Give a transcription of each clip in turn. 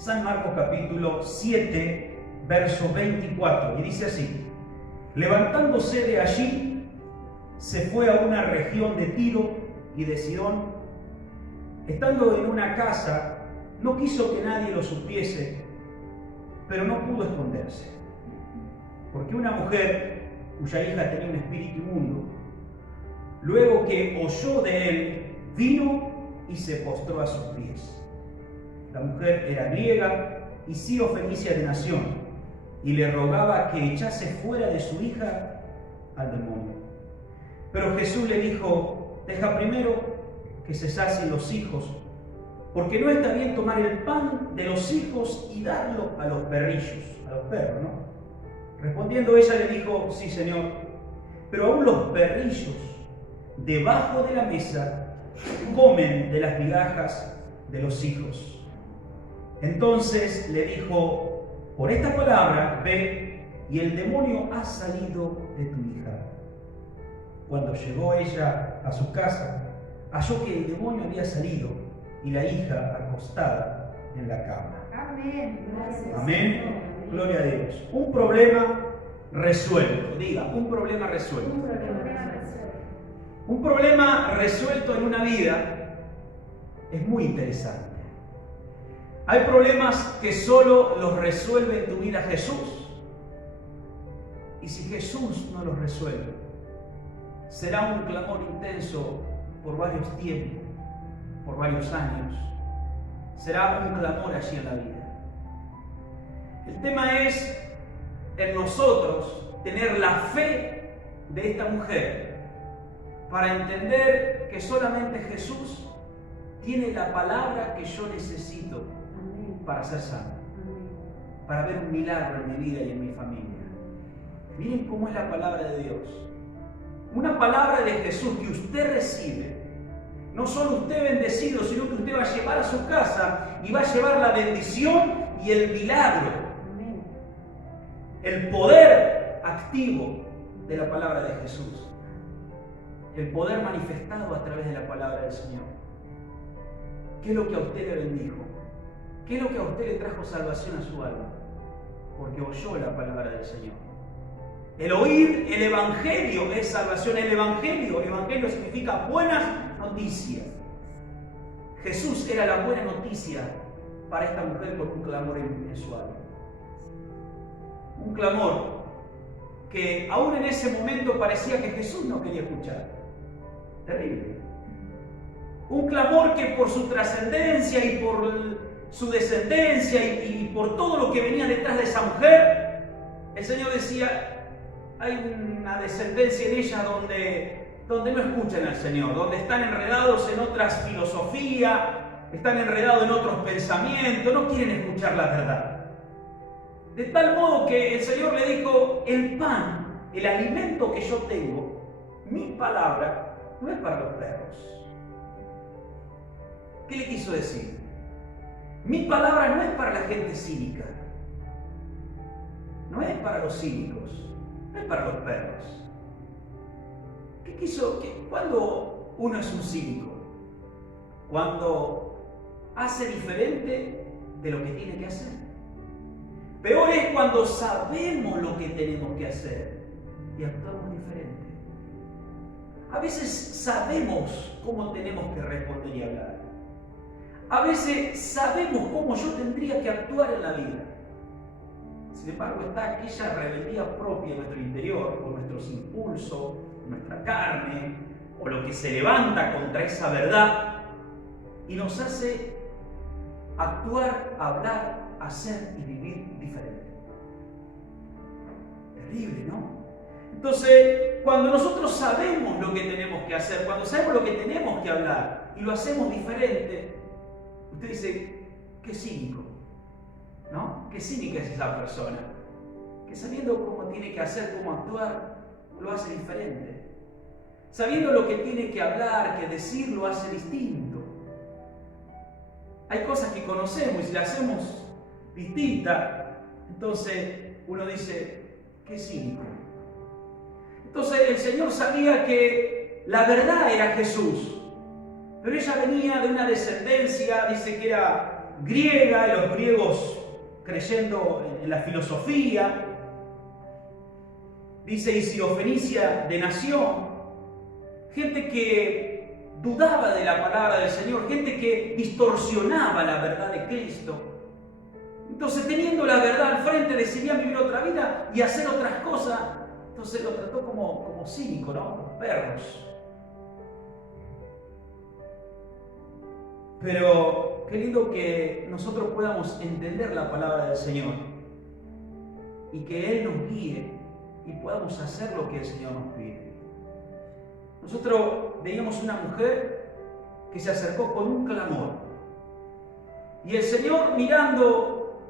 San Marcos capítulo 7, verso 24, y dice así: levantándose de allí, se fue a una región de Tiro y de Sidón. Estando en una casa, no quiso que nadie lo supiese, pero no pudo esconderse, porque una mujer cuya hija tenía un espíritu inmundo, luego que oyó de él, vino y se postró a sus pies. La mujer era griega y siro-fenicia de nación, y le rogaba que echase fuera de su hija al demonio. Pero Jesús le dijo: deja primero que se sacien los hijos, porque no está bien tomar el pan de los hijos y darlo a los perrillos, a los perros, ¿no? Respondiendo ella le dijo: sí, Señor, pero aún los perrillos debajo de la mesa comen de las migajas de los hijos. Entonces le dijo: por esta palabra ve, y el demonio ha salido de tu hija. Cuando llegó ella a su casa, halló que el demonio había salido y la hija acostada en la cama. Amén. Gracias. Amén. Gloria a Dios. Un problema resuelto. Diga, un problema resuelto. Un problema resuelto en una vida es muy interesante. Hay problemas que solo los resuelve en tu vida Jesús. Y si Jesús no los resuelve, será un clamor intenso por varios tiempos, por varios años. Será un clamor allí en la vida. El tema es en nosotros tener la fe de esta mujer para entender que solamente Jesús tiene la palabra que yo necesito para ser sano, para ver un milagro en mi vida y en mi familia. Miren cómo es la palabra de Dios. Una palabra de Jesús que usted recibe. No solo usted bendecido, sino que usted va a llevar a su casa y va a llevar la bendición y el milagro. El poder activo de la palabra de Jesús. El poder manifestado a través de la palabra del Señor. ¿Qué es lo que a usted le bendijo? ¿Qué es lo que a usted le trajo salvación a su alma? Porque oyó la palabra del Señor. El oír el Evangelio es salvación. Evangelio significa buenas noticias. Jesús era la buena noticia para esta mujer con un clamor en su alma. Un clamor que aún en ese momento parecía que Jesús no quería escuchar. Terrible. Un clamor que por su trascendencia y por su descendencia y por todo lo que venía detrás de esa mujer, el Señor decía: hay una descendencia en ella donde no escuchan al Señor, donde están enredados en otras filosofías, están enredados en otros pensamientos, no quieren escuchar la verdad. De tal modo que el Señor le dijo: el pan, el alimento que yo tengo, mi palabra, no es para los perros. ¿Qué le quiso decir? Mi palabra no es para la gente cínica, no es para los cínicos, no es para los perros. ¿Qué quiso? ¿Cuándo uno es un cínico? Cuando hace diferente de lo que tiene que hacer. Peor es cuando sabemos lo que tenemos que hacer y actuamos diferente. A veces sabemos cómo tenemos que responder y hablar. A veces sabemos cómo yo tendría que actuar en la vida. Sin embargo, está aquella rebeldía propia en nuestro interior, o nuestros impulsos, nuestra carne, o lo que se levanta contra esa verdad y nos hace actuar, hablar, hacer y vivir diferente. Terrible, ¿no? Entonces, cuando nosotros sabemos lo que tenemos que hacer, cuando sabemos lo que tenemos que hablar y lo hacemos diferente, usted dice: qué cínico, ¿no? Qué cínica es esa persona, que sabiendo cómo tiene que hacer, cómo actuar, lo hace diferente. Sabiendo lo que tiene que hablar, que decir, lo hace distinto. Hay cosas que conocemos y si las hacemos distintas, entonces uno dice: qué cínico. Entonces el Señor sabía que la verdad era Jesús, pero ella venía de una descendencia, dice que era griega, y los griegos creyendo en la filosofía. Dice, y Sirofenicia de nación, gente que dudaba de la palabra del Señor, gente que distorsionaba la verdad de Cristo. Entonces, teniendo la verdad al frente, decidían vivir otra vida y hacer otras cosas. Entonces lo trató como cínico, ¿no? Como perros. Pero qué lindo que nosotros podamos entender la palabra del Señor y que Él nos guíe y podamos hacer lo que el Señor nos pide. Nosotros veíamos una mujer que se acercó con un clamor. Y el Señor, mirando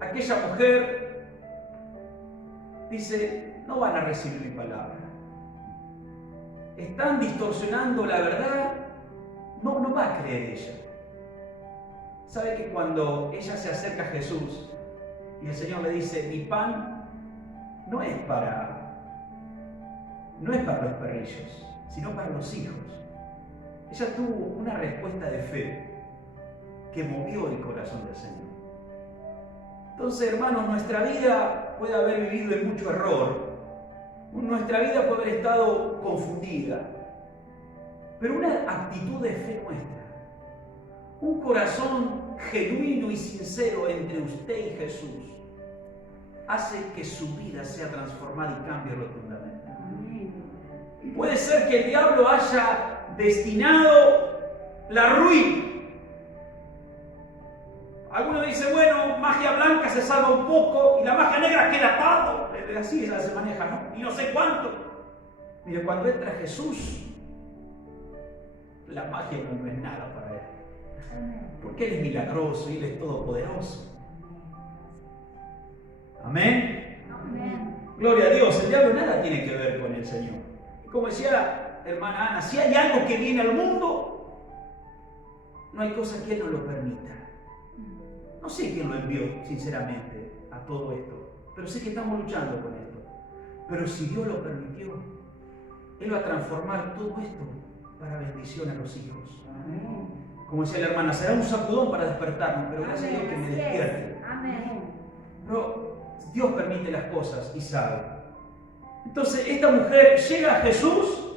a aquella mujer, dice, no van a recibir mi palabra. Están distorsionando la verdad, no va a creer ella. ¿Sabe que cuando ella se acerca a Jesús y el Señor le dice, mi pan no es para los perrillos, sino para los hijos? Ella tuvo una respuesta de fe que movió el corazón del Señor. Entonces, hermanos, nuestra vida puede haber vivido en mucho error, nuestra vida puede haber estado confundida, pero una actitud de fe nuestra, un corazón genuino y sincero entre usted y Jesús, hace que su vida sea transformada y cambie rotundamente. Puede ser que el diablo haya destinado la ruina. Algunos dicen, bueno, magia blanca se salva un poco y la magia negra queda atado. Así ella se maneja, ¿no? Y no sé cuánto. Mire, cuando entra Jesús, la magia no es nada para Él. Porque Él es milagroso y Él es todopoderoso. Amén. Amén. Gloria a Dios, el diablo nada tiene que ver con el Señor. Y como decía hermana Ana, si hay algo que viene al mundo, no hay cosa que Él no lo permita. No sé quién lo envió, sinceramente, a todo esto, pero sé que estamos luchando con esto. Pero si Dios lo permitió, Él va a transformar todo esto para bendición a los hijos. Amén. Como decía la hermana, será un sacudón para despertarnos, pero gracias a Dios que me despierte. Amén. Pero Dios permite las cosas y sabe. Entonces esta mujer llega a Jesús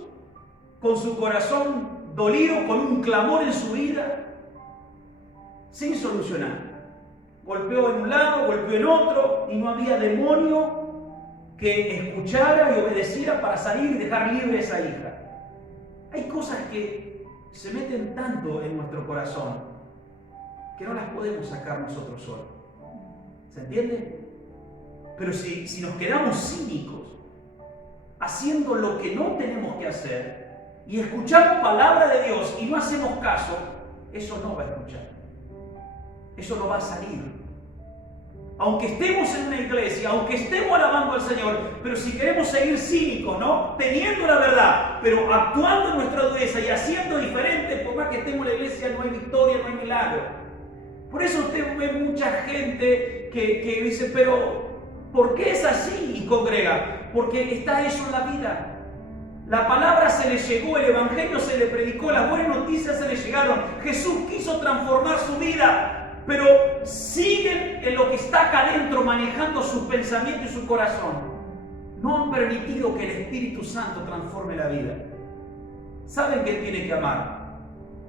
con su corazón dolido, con un clamor en su vida, sin solucionar. Golpeó en un lado, golpeó en otro, y no había demonio que escuchara y obedeciera para salir y dejar libre a esa hija. Hay cosas que se meten tanto en nuestro corazón que no las podemos sacar nosotros solos. ¿Se entiende? Pero si nos quedamos cínicos, haciendo lo que no tenemos que hacer, y escuchamos palabra de Dios y no hacemos caso, eso no va a escuchar. Eso no va a salir. Aunque estemos en una iglesia, aunque estemos alabando al Señor, pero si queremos seguir cínicos, ¿no? Teniendo la verdad, pero actuando en nuestra dureza y haciendo diferente, por más que estemos en la iglesia, no hay victoria, no hay milagro. Por eso usted ve mucha gente que dice, pero ¿por qué es así? Y congrega, porque está eso en la vida. La palabra se le llegó, el evangelio se le predicó, las buenas noticias se le llegaron. Jesús quiso transformar su vida, pero siguen en lo que está acá adentro, manejando sus pensamientos y su corazón. No han permitido que el Espíritu Santo transforme la vida. Saben que tiene que amar,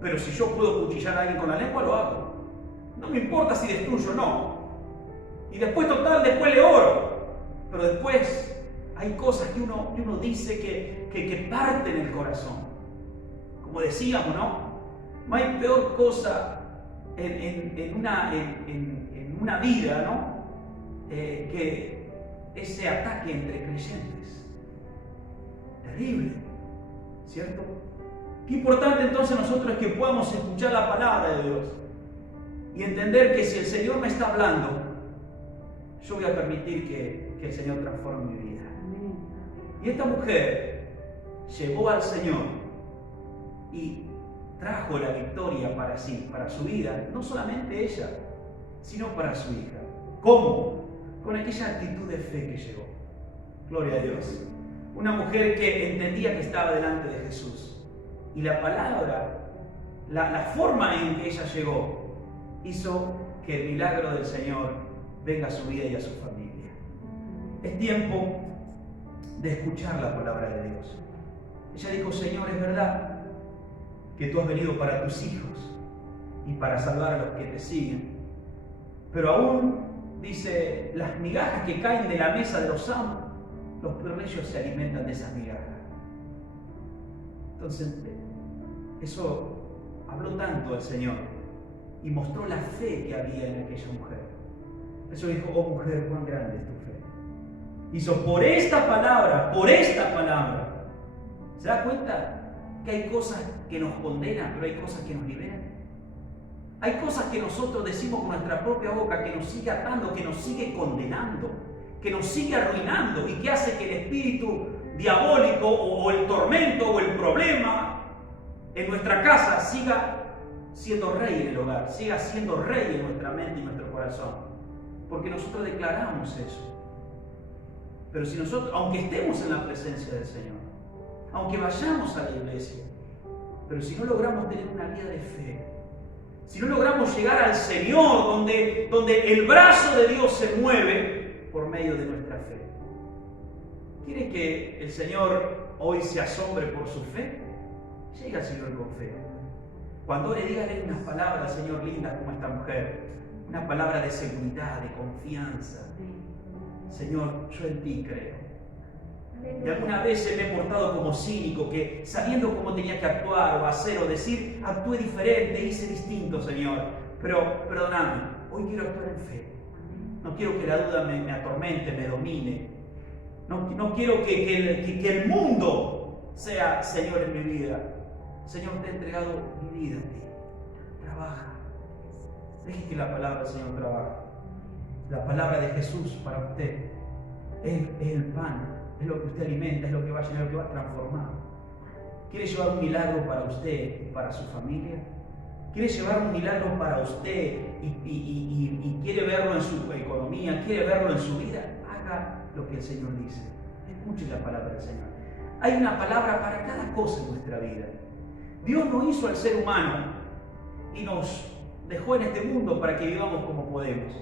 pero si yo puedo cuchillar a alguien con la lengua, lo hago. No me importa si destruyo o no. Y después, total, después le oro. Pero después hay cosas que uno dice que parten el corazón. Como decíamos, ¿no? No hay peor cosa en una vida, ¿no? Que ese ataque entre creyentes. Terrible, ¿cierto? Qué importante entonces nosotros es que podamos escuchar la palabra de Dios y entender que si el Señor me está hablando, yo voy a permitir que el Señor transforme mi vida. Y esta mujer llegó al Señor y trajo la victoria para sí, para su vida, no solamente ella, sino para su hija. ¿Cómo? Con aquella actitud de fe que llegó. Gloria a Dios. Una mujer que entendía que estaba delante de Jesús. Y la palabra, la forma en que ella llegó, hizo que el milagro del Señor venga a su vida y a su familia. Es tiempo de escuchar la palabra de Dios. Ella dijo: Señor, es verdad que tú has venido para tus hijos y para salvar a los que te siguen. Pero aún, dice, las migajas que caen de la mesa de los amos, los plebeyos se alimentan de esas migajas. Entonces, eso habló tanto al Señor y mostró la fe que había en aquella mujer. Eso dijo: oh mujer, cuán grande es tu fe. Hizo por esta palabra, ¿se da cuenta que hay cosas que nos condenan, pero hay cosas que nos liberan? Hay cosas que nosotros decimos con nuestra propia boca que nos sigue atando, que nos sigue condenando, que nos sigue arruinando y que hace que el espíritu diabólico o el tormento o el problema en nuestra casa siga siendo rey en el hogar, siga siendo rey en nuestra mente y nuestro corazón. Porque nosotros declaramos eso. Pero si nosotros, aunque estemos en la presencia del Señor, aunque vayamos a la iglesia, pero si no logramos tener una vida de fe, si no logramos llegar al Señor, donde el brazo de Dios se mueve por medio de nuestra fe. ¿Quiere que el Señor hoy se asombre por su fe? Llega al Señor con fe. Cuando ore, dígale unas palabras, Señor, lindas como esta mujer. Una palabra de seguridad, de confianza. Señor, yo en ti creo. Y algunas veces me he portado como cínico, que sabiendo cómo tenía que actuar o hacer o decir, actué diferente, hice distinto, Señor. Pero perdóname, hoy quiero actuar en fe. No quiero que la duda me atormente, me domine. No quiero que el mundo sea Señor en mi vida. Señor, te he entregado mi vida a ti. Trabaja. Deje que la palabra del Señor trabaje. La palabra de Jesús para usted es el pan. Es lo que usted alimenta, es lo que va a llenar, lo que va a transformar. ¿Quiere llevar un milagro para usted y para su familia? ¿Quiere llevar un milagro para usted y quiere verlo en su economía, quiere verlo en su vida? Haga lo que el Señor dice. Escuche la palabra del Señor. Hay una palabra para cada cosa en nuestra vida. Dios no hizo al ser humano y nos dejó en este mundo para que vivamos como podemos.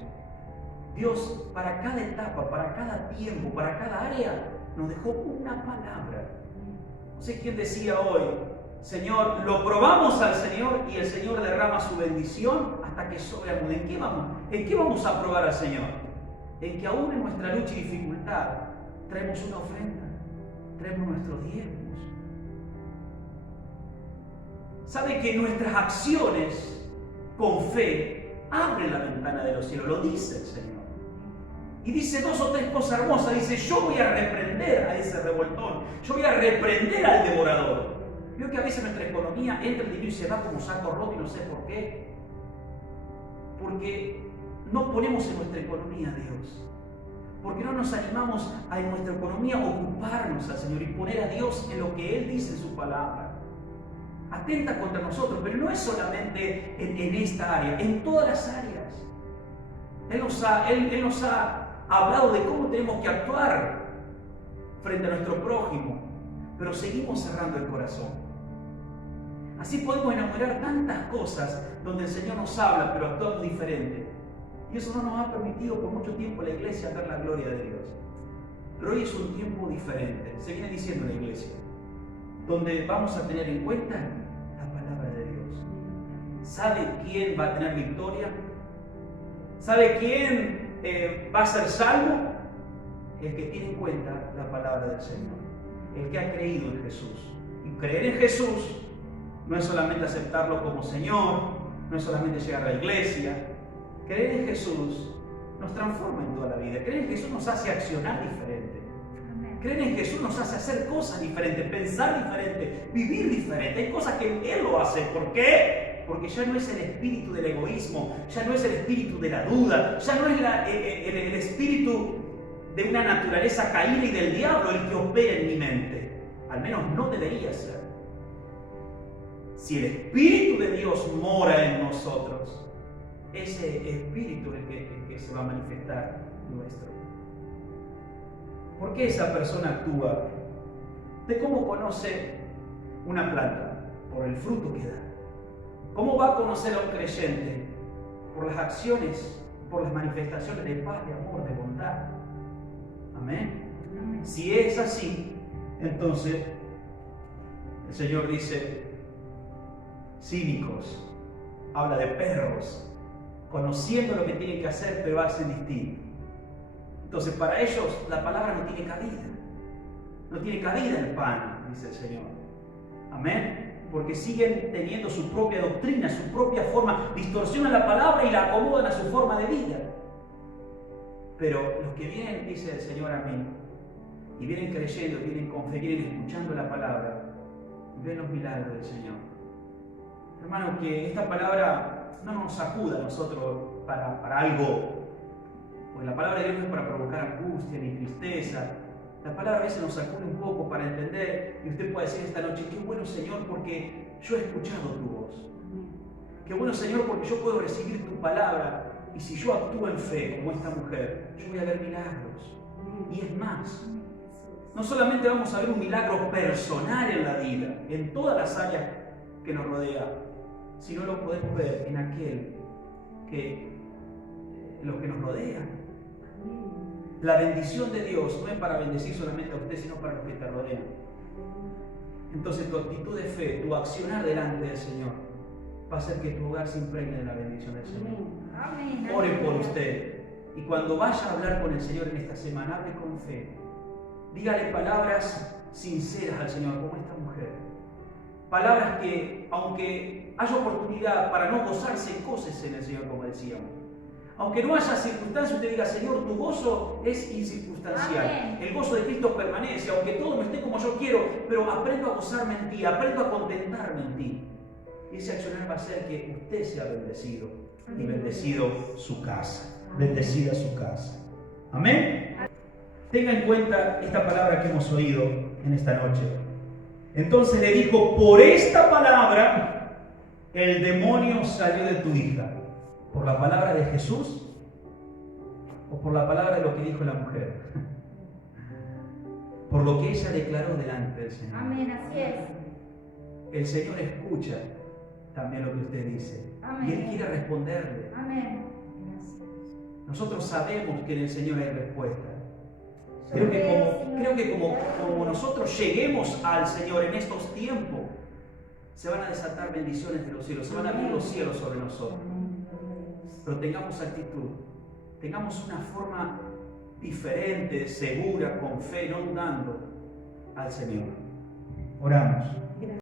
Dios, para cada etapa, para cada tiempo, para cada área, nos dejó una palabra. No sé quién decía hoy: Señor, lo probamos al Señor y el Señor derrama su bendición hasta que sobreabunde. ¿En qué vamos a probar al Señor? En que aún en nuestra lucha y dificultad traemos una ofrenda, traemos nuestros diezmos. ¿Sabe que nuestras acciones con fe abren la ventana de los cielos? Lo dice el Señor. Y dice 2 o 3 cosas hermosas. Dice: yo voy a reprender a ese revoltón. Yo voy a reprender al devorador. Veo que a veces nuestra economía entra el dinero y se va como saco roto y no sé por qué. Porque no ponemos en nuestra economía a Dios. Porque no nos animamos a en nuestra economía ocuparnos al Señor y poner a Dios en lo que Él dice en su palabra. Atenta contra nosotros, pero no es solamente en esta área, en todas las áreas. Él nos ha hablado de cómo tenemos que actuar frente a nuestro prójimo, pero seguimos cerrando el corazón. Así podemos enumerar tantas cosas donde el Señor nos habla, pero actuamos diferente. Y eso no nos ha permitido por mucho tiempo la iglesia ver la gloria de Dios. Pero hoy es un tiempo diferente, se viene diciendo en la iglesia, donde vamos a tener en cuenta la palabra de Dios. ¿Sabe quién va a tener victoria? ¿Sabe quién va a ser salvo? El que tiene en cuenta la palabra del Señor, el que ha creído en Jesús. Y creer en Jesús no es solamente aceptarlo como Señor, no es solamente llegar a la iglesia. Creer en Jesús nos transforma en toda la vida. Creer en Jesús nos hace accionar diferente. Creer en Jesús nos hace hacer cosas diferentes, pensar diferente, vivir diferente. Hay cosas que Él lo hace. ¿Por qué? Porque ya no es el espíritu del egoísmo, ya no es el espíritu de la duda, ya no es el espíritu de una naturaleza caída y del diablo el que opera en mi mente. Al menos no debería ser. Si el Espíritu de Dios mora en nosotros, ese espíritu es el que se va a manifestar nuestro. ¿Por qué esa persona actúa? ¿De cómo conoce una planta? Por el fruto que da. ¿Cómo va a conocer a un creyente? por las acciones, por las manifestaciones de paz, de amor, de bondad. Amén. Si es así, entonces el Señor dice, cínicos, habla de perros, conociendo lo que tienen que hacer, pero hacen distinto. Entonces, para ellos la palabra no tiene cabida. No tiene cabida el pan, dice el Señor. Amén. Porque siguen teniendo su propia doctrina, su propia forma, distorsionan la palabra y la acomodan a su forma de vida. Pero los que vienen, dice el Señor a mí, y vienen creyendo, vienen con fe, vienen escuchando la palabra, ven los milagros del Señor. Hermano, que esta palabra no nos sacuda a nosotros para algo, porque la palabra de Dios no es para provocar angustia ni tristeza. La palabra a veces nos sacude un poco para entender, y usted puede decir esta noche, qué bueno Señor, porque yo he escuchado tu voz. Qué bueno Señor, porque yo puedo recibir tu palabra, y si yo actúo en fe, como esta mujer, yo voy a ver milagros. Y es más, no solamente vamos a ver un milagro personal en la vida, en todas las áreas que nos rodean, sino lo podemos ver en aquel en los que nos rodean. La bendición de Dios no es para bendecir solamente a usted, sino para los que te rodean. Entonces tu actitud de fe, tu accionar delante del Señor, va a hacer que tu hogar se impregne de la bendición del Señor. Amén. Ore por usted. Y cuando vaya a hablar con el Señor en esta semana, hable con fe. Dígale palabras sinceras al Señor, como esta mujer. Palabras que, aunque haya oportunidad para no gozarse, gócese en el Señor, como decíamos. Aunque no haya circunstancia, usted diga, Señor, tu gozo es incircunstancial. Amén. El gozo de Cristo permanece, aunque todo no esté como yo quiero, pero aprendo a gozarme en ti, aprendo a contentarme en ti. Y ese accionar va a hacer que usted sea bendecido y bendecido su casa. Bendecida su casa. Amén. Tenga en cuenta esta palabra que hemos oído en esta noche. Entonces le dijo, por esta palabra el demonio salió de tu hija. ¿Por la palabra de Jesús o por la palabra de lo que dijo la mujer? Por lo que ella declaró delante del Señor. Amén, así es. El Señor escucha también lo que usted dice. Amén. Y Él quiere responderle. Amén. Nosotros sabemos que en el Señor hay respuesta. Creo que como nosotros lleguemos al Señor en estos tiempos, se van a desatar bendiciones de los cielos, se van a abrir los cielos sobre nosotros. Pero tengamos actitud, tengamos una forma diferente, segura, con fe, no dudando al Señor. Oramos.